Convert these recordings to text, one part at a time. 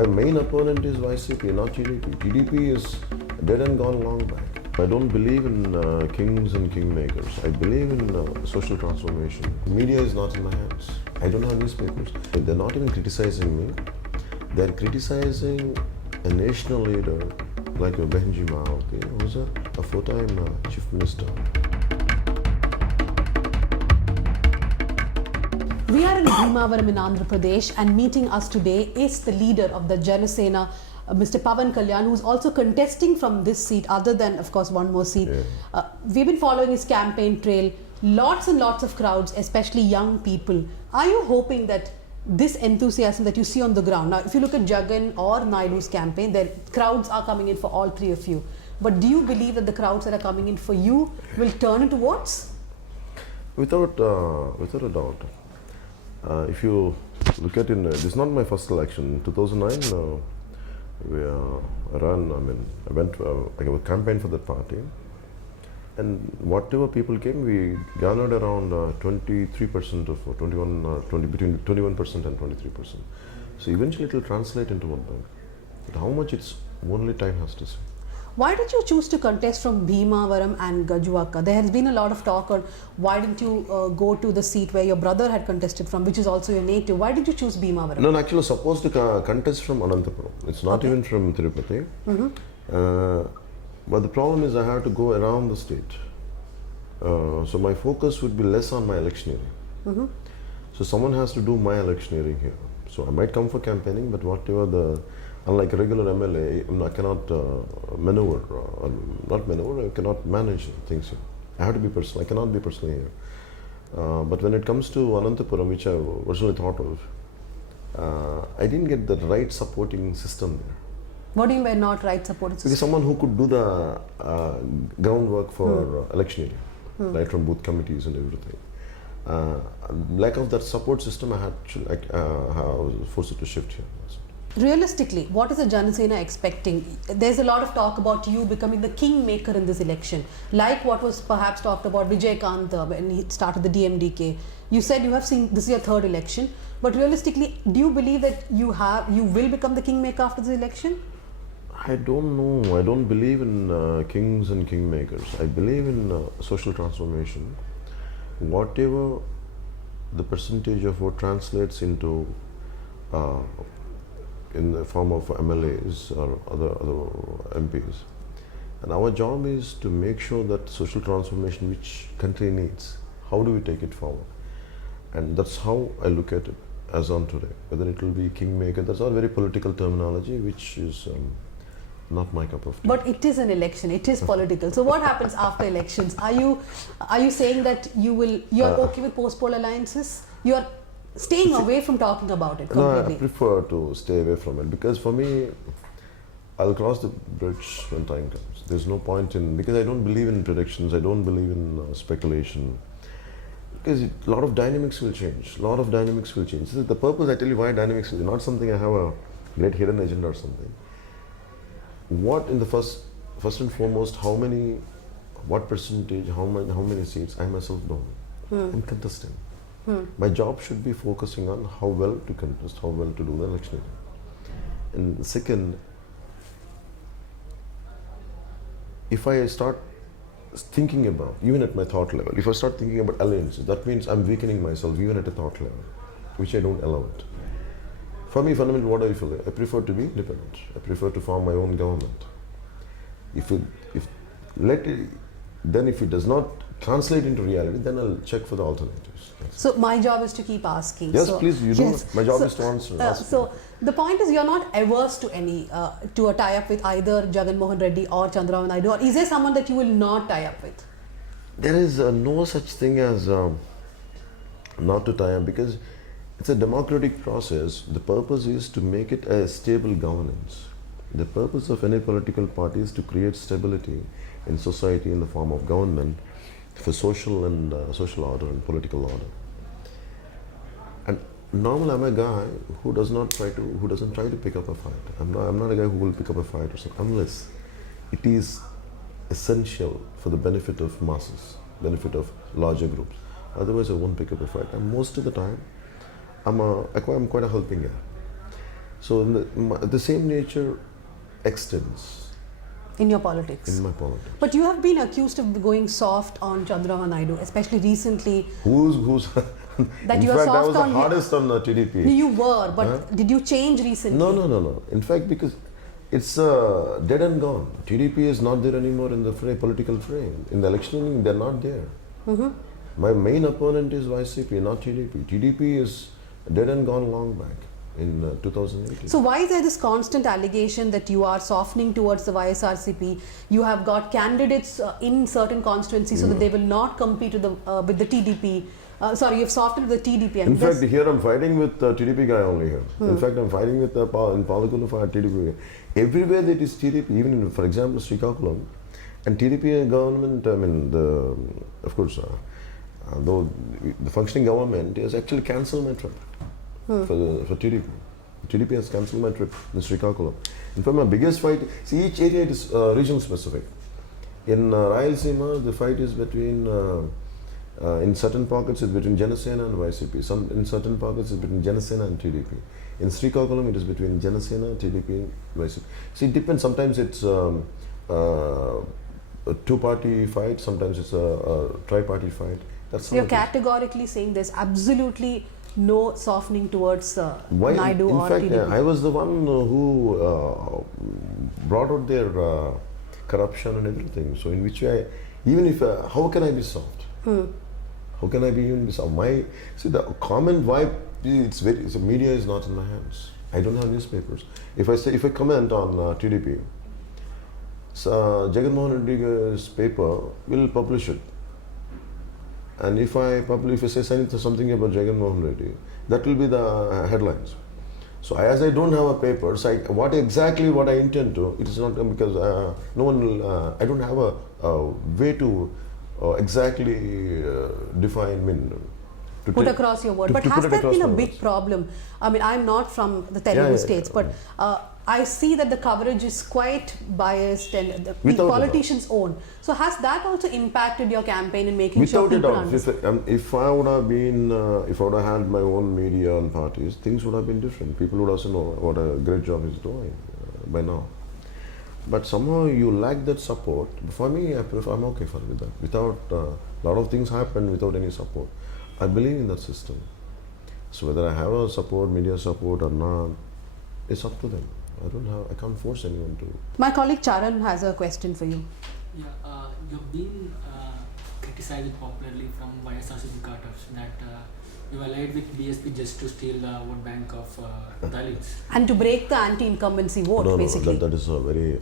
My main opponent is YCP, not GDP. GDP is dead and gone long back. I don't believe in kings and kingmakers. I believe in social transformation. Media is not in my hands. I don't have newspapers. They're not even criticizing me. They're criticizing a national leader like Bheemavaram, who's a four-time chief minister. We are in Bheemavaram in Andhra Pradesh, and meeting us today is the leader of the Janasena, Mr. Pawan Kalyan, who's also contesting from this seat, other than, of course, one more seat. Yeah. We've been following his campaign trail. Lots and lots of crowds, especially young people. Are you hoping that this enthusiasm that you see on the ground, now if you look at Jagan or Naidu's campaign, the crowds are coming in for all three of you. But do you believe that the crowds that are coming in for you will turn into votes? Without a doubt. If you look at this is not my first election. In 2009, I went I campaigned for that party, and whatever people came, we garnered around 23% of 20 between 21% and 23%. So eventually it will translate into one thing. But how much, it's only time has to say. Why did you choose to contest from Bheemavaram and Gajuwaka? There has been a lot of talk on why didn't you go to the seat where your brother had contested from, which is also your native. Why did you choose Bheemavaram? No, I'm actually supposed to contest from Anantapuram. It's not even from Tirupati. But the problem is I have to go around the state. So my focus would be less on my electioneering. So someone has to do my electioneering here. So I might come for campaigning, but whatever unlike a regular MLA, I cannot I cannot manage things here. I have to be personal. I cannot be personal here. But when it comes to Anantapuram, which I originally thought of, I didn't get the right supporting system there. What do you mean by not right supporting system? Because someone who could do the groundwork for electioneering, right from booth committees and everything. Lack of that support system, I was forced to shift here. Realistically, what is the Janasena expecting? There's a lot of talk about you becoming the kingmaker in this election, like what was perhaps talked about Vijay Kant when he started the DMDK. You said you have seen this is your third election, but realistically, do you believe that you will become the kingmaker after this election? I don't know. I don't believe in kings and kingmakers. I believe in social transformation. Whatever the percentage of vote translates into in the form of MLAs or other MPs. And our job is to make sure that social transformation which country needs, how do we take it forward? And that's how I look at it as on today. Whether it will be kingmaker, that's all very political terminology, which is not my cup of tea. But it is an election, it is political. So what happens after elections? Are you saying that you're okay with post-poll alliances? You're staying away from talking about it completely? No, I prefer to stay away from it, because for me, I'll cross the bridge when time comes. There's no point in, because I don't believe in predictions, I don't believe in speculation, because a lot of dynamics will change. This is the purpose. I tell you why dynamics is not something I have a great hidden agenda or something. What in the first and foremost, what percentage, how many seats, I myself don't know. I'm contesting. My job should be focusing on how well to contest, how well to do the electioneering. And second, if I start thinking about, even at my thought level, if I start thinking about alliances, that means I'm weakening myself even at a thought level, which I don't allow it. For me, fundamentally, what do I feel? I prefer to be independent. I prefer to form my own government. If it does not translate into reality, then I'll check for the alternatives. Yes. So my job is to keep asking. Yes, please, you do. My job is to answer. So the point is, you're not averse to to a tie-up with either Jagan Mohan Reddy or Chandrababu Naidu, or is there someone that you will not tie up with? There is no such thing as not to tie up, because it's a democratic process. The purpose is to make it a stable governance. The purpose of any political party is to create stability in society in the form of government for social order and political order. And normally I'm a guy who doesn't try to pick up a fight. I'm not a guy who will pick up a fight or something, unless it is essential for the benefit of masses, benefit of larger groups. Otherwise I won't pick up a fight. And most of the time I'm quite a helping guy. So the same nature extends in your politics. in my politics. But you have been accused of going soft on Chandrababu Naidu, especially recently. Who's That in you are fact, I soft was the on him. hardest on TDP. You were, but did you change recently? No. In fact, because it's dead and gone. TDP is not there anymore in the political frame. In the election, they're not there. My main opponent is YCP, not TDP. TDP is dead and gone long back in 2018. So why is there this constant allegation that you are softening towards the YSRCP? You have got candidates in certain constituencies so that they will not compete with the TDP. Sorry, you've softened with the TDP. In fact, here I'm fighting with the TDP guy only here. In fact, I'm fighting with in Palakulu for TDP. Everywhere that is TDP, even in, for example, Srikakulam, and TDP government, I mean, of course, though the functioning government has actually cancelled my trip for TDP. TDP has cancelled my trip in Srikakulam. In fact, my biggest fight, see, each area is regional specific. In Rayalaseema, the fight is between, in certain pockets, it's between Janasena and YCP. In certain pockets, it's between Janasena and TDP. In Srikakulam, it is between Janasena, TDP, YCP. See, it depends. Sometimes it's a two-party fight. Sometimes it's a tri-party fight. That's so you're categorically saying there's absolutely no softening towards Naidu in or fact, TDP. I was the one who brought out their corruption and everything. So in which way, even if, how can I be soft? How can I be even soft? See, the common vibe, the media is not in my hands. I don't have newspapers. If I comment on TDP, so Jagan Mohan Reddy's paper will publish it. And if I say something about Jagan Mohan Reddy, that will be the headlines. So as I don't have a paper, so what I intend to, it is not because no one will, I don't have a way to exactly define, to put across your word. But has that been a big problem? I mean, I'm not from the Telugu states, but I see that the coverage is quite biased and the politicians own. So has that also impacted your campaign in making sure people understand? If I would have been, if I would have had my own media and parties, things would have been different. People would also know what a great job he's doing by now. But somehow you lack that support. For me, I'm okay with that. Without a lot of things happen without any support. I believe in that system. So whether I have a support, media support or not, it's up to them. I can't force anyone to. My colleague Charan has a question for you. Yeah, you've been criticized popularly from YSRCP cutters that you allied with BSP just to steal the vote bank of Dalits. And to break the anti-incumbency vote, basically. That is a very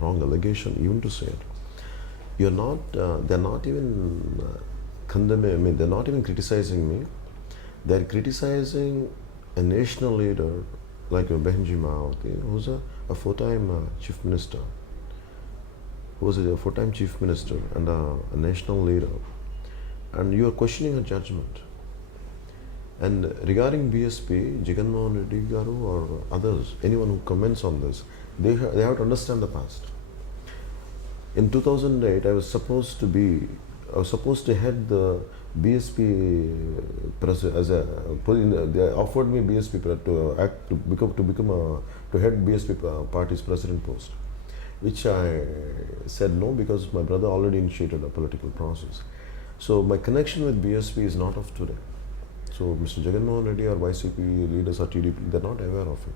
wrong allegation, even to say it. You're not, they're not even condemning me, they're not even criticizing me. They're criticizing a national leader like Benji Mahavati, who's a four-time chief minister, and a national leader, and you are questioning her judgment. And regarding BSP, Jagan Mohan Reddy Garu or others, anyone who comments on this, they have to understand the past. In 2008, I was supposed to head the BSP they offered me BSP to head BSP party's president post, which I said no because my brother already initiated a political process. So my connection with BSP is not of today. So Mr. Jagan Mohan Reddy or YCP leaders or TDP, they're not aware of it.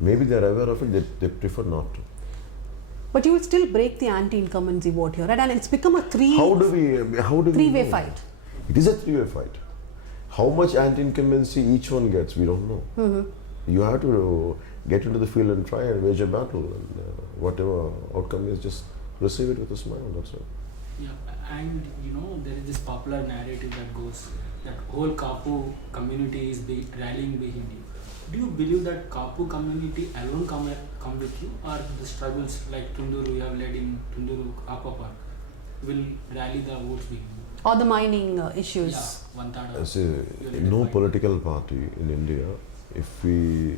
Maybe they're aware of it, they prefer not to. But you will still break the anti-incumbency vote here, right? And it's become a three-way fight. It is a three-way fight. How much anti-incumbency each one gets, we don't know. You have to get into the field and try and wage a battle, and whatever outcome is, just receive it with a smile. That's it. Yeah, and there is this popular narrative that goes that whole Kapu community is rallying behind you. Do you believe that Kapu community alone come with you, or the struggles like Tunduru you have led in Tunduru Aqua Park will rally the votes behind you? Or the mining issues? Yeah, 1/3. See, no political party in India, if we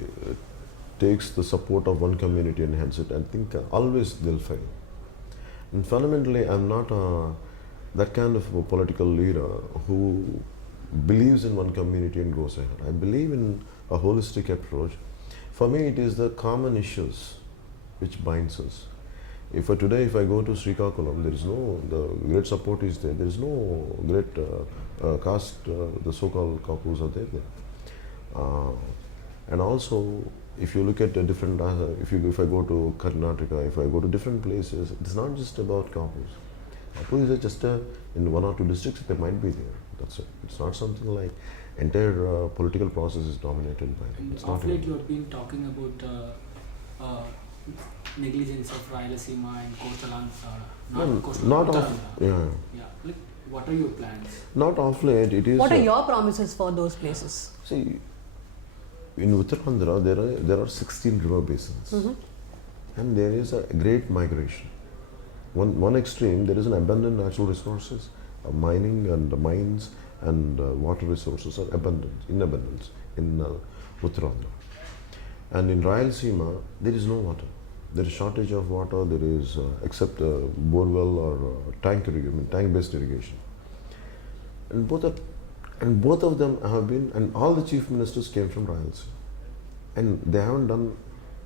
takes the support of one community and heads it, I think always they'll fail. And fundamentally, I'm not that kind of a political leader who believes in one community and goes ahead. I believe in a holistic approach. For me, it is the common issues which binds us. If if I go to Srikakulam, there is no, the great support is there. There is no great caste, the so-called Kapus are there. And also, if you look at a different, if I go to Karnataka, if I go to different places, it's not just about Kapus. Kapus is just in 1 or 2 districts, they might be there. That's it. It's not something like entire political process is dominated by them. And of late you have been talking about negligence of Rayalaseema and coastal coastal not Uttar of, Andhra. yeah. Yeah. Like, what are your plans? Not of late, it is. What are your promises for those places? See, in Uttar Andhra, there are 16 river basins. And there is a great migration. One extreme, there is an abundant natural resources, mining and mines and water resources are abundant, in abundance in Uttar Andhra. And in Rayalaseema, there is no water. There is shortage of water. There is except borewell or tank-based irrigation. And both of them have been, and all the chief ministers came from Rayalaseema, and they haven't done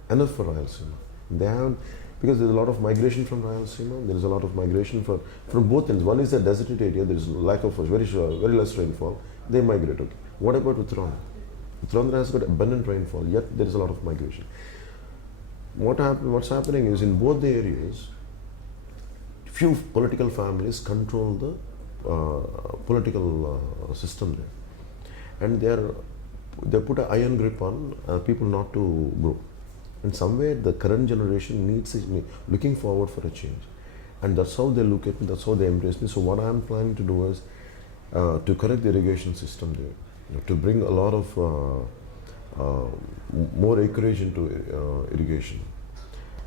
enough for Rayalaseema. They haven't, because there is a lot of migration from Rayalaseema. There is a lot of migration from both ends. One is a deserted area. There is lack of very less rainfall. They migrate. Okay. What about Uttar Andhra? Uttar Andhra has got abundant rainfall, yet there is a lot of migration. What's happening is in both the areas, few political families control the political system there, and they put an iron grip on people not to grow. And somewhere the current generation needs looking forward for a change, and that's how they look at me. That's how they embrace me. So what I am planning to do is to correct the irrigation system there, to bring a lot of more acreage into irrigation.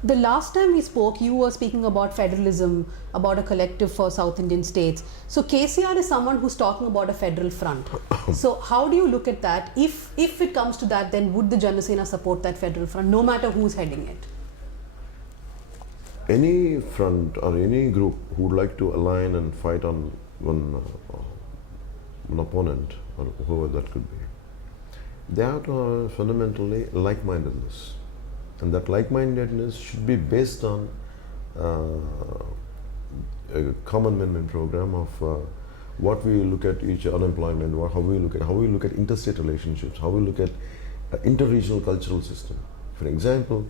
The last time we spoke, you were speaking about federalism, about a collective for South Indian states. So KCR is someone who's talking about a federal front. So how do you look at that? If it comes to that, then would the Janasena support that federal front, no matter who's heading it? Any front or any group who would like to align and fight on one opponent, or whoever that could be, they have to have fundamentally like-mindedness. And that like-mindedness should be based on a common amendment program of what we look at each unemployment, how we look at interstate relationships, how we look at inter-regional cultural system. For example,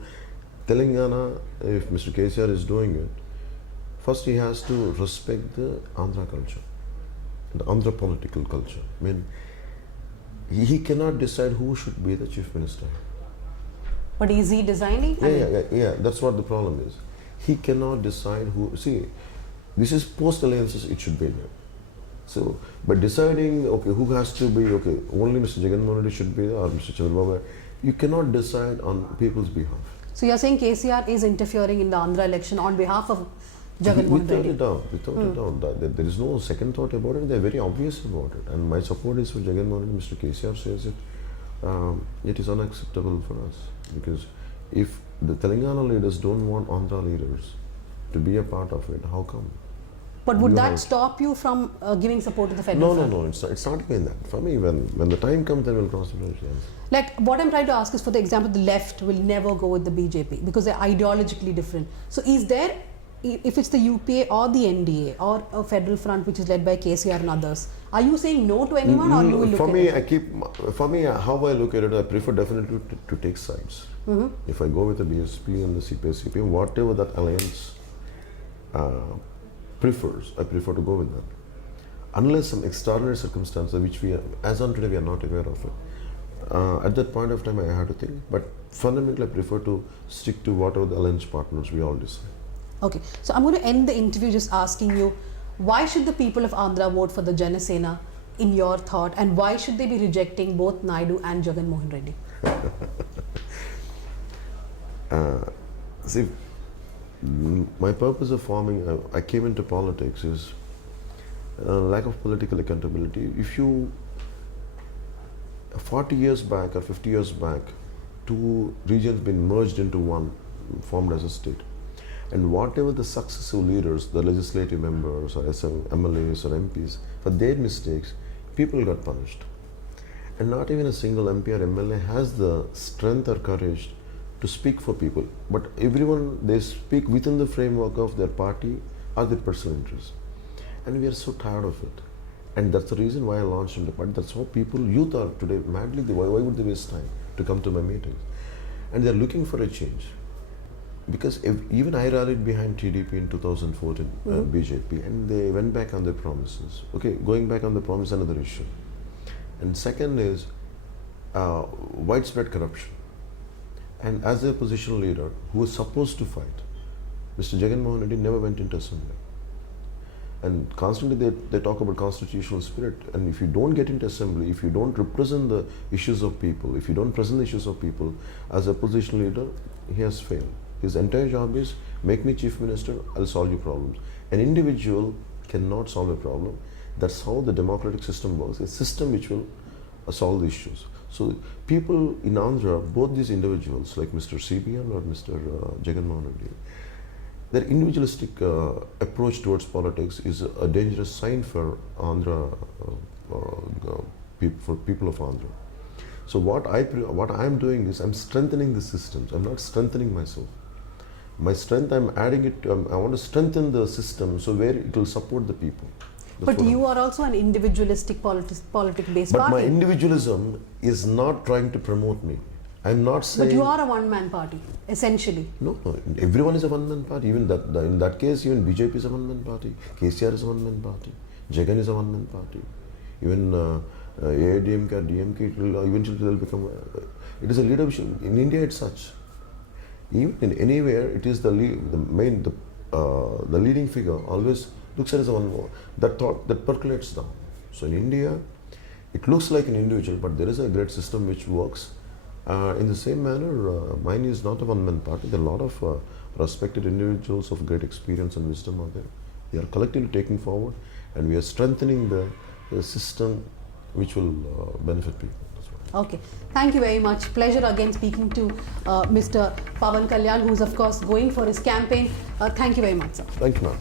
Telangana, if Mr. KCR is doing it, first he has to respect the Andhra culture, the Andhra political culture. I mean, he cannot decide who should be the chief minister. But is he designing? Yeah, that's what the problem is. He cannot decide who. See, this is post alliances, it should be there. So, but deciding, okay, who has to be, okay, only Mr. Jagannath Reddy should be there or Mr. Chandrababu, you cannot decide on people's behalf. So you're saying KCR is interfering in the Andhra election on behalf of Jagannath Reddy? Without a doubt. There is no second thought about it. They're very obvious about it. And my support is for Jagannath Reddy. Mr. KCR says it. It is unacceptable for us. Because if the Telangana leaders don't want Andhra leaders to be a part of it, how come? But would that stop you from giving support to the federal front? No, it's not been that. For me, when the time comes, then we'll cross the bridge. Yes. Like, what I'm trying to ask is, for the example, the left will never go with the BJP because they're ideologically different. So is there, if it's the UPA or the NDA or a federal front which is led by KCR and others, are you saying no to anyone, or you will look for at me, it? For me, how I look at it, I prefer definitely to take sides. If I go with the BSP and the CPI, whatever that alliance prefers, I prefer to go with them. Unless some extraordinary circumstances, which as on today, we are not aware of it. At that point of time, I have to think. But fundamentally, I prefer to stick to whatever the alliance partners we all decide. Okay, so I'm going to end the interview just asking you, why should the people of Andhra vote for the Janasena in your thought, and why should they be rejecting both Naidu and Jagan Mohan Reddy? See, my purpose of forming, I came into politics is lack of political accountability. If you, 40 years back or 50 years back, two regions been merged into one, formed as a state. And whatever the successive leaders, the legislative members or MLAs or MPs, for their mistakes, people got punished. And not even a single MP or MLA has the strength or courage to speak for people. But everyone, they speak within the framework of their party or their personal interests. And we are so tired of it. And that's the reason why I launched in the party. That's how people, youth are today madly, why would they waste time to come to my meetings? And they're looking for a change. Because even I rallied behind TDP in 2014, BJP, and they went back on their promises. Okay, going back on the promise, another issue. And second is widespread corruption. And as a position leader who was supposed to fight, Mr. Jagan Mohan Reddy never went into assembly. And constantly they talk about constitutional spirit. And if you don't get into assembly, if you don't represent the issues of people, if you don't present the issues of people as a position leader, he has failed. His entire job is make me chief minister, I'll solve your problems. An individual cannot solve a problem. That's how the democratic system works. A system which will solve the issues. So people in Andhra, both these individuals like Mr. CBN or Mr. Jagan Mohan Reddy, their individualistic approach towards politics is a dangerous sign for Andhra, for people of Andhra. So what I am doing is I'm strengthening the systems. I'm not strengthening myself. My strength, I'm adding it. I want to strengthen the system so where it will support the people. That's but you are also an individualistic politic-based but party. my individualism is not trying to promote me. I'm not saying. But you are a one-man party, essentially. No, everyone is a one-man party. Even in that case, even BJP is a one-man party. KCR is a one-man party. Jagan is a one-man party. Even AIDMK, DMK, eventually they'll become. It is a leadership. In India, it's such. Even in anywhere, it is the leading figure always looks at as a one more. That thought that percolates down. So in India, it looks like an individual, but there is a great system which works. In the same manner, mine is not a one-man party. There are a lot of respected individuals of great experience and wisdom out there. They are collectively taking forward, and we are strengthening the system which will benefit people. Okay, thank you very much. Pleasure again speaking to Mr. Pawan Kalyan, who is of course going for his campaign. Thank you very much, sir. Thank you, ma'am.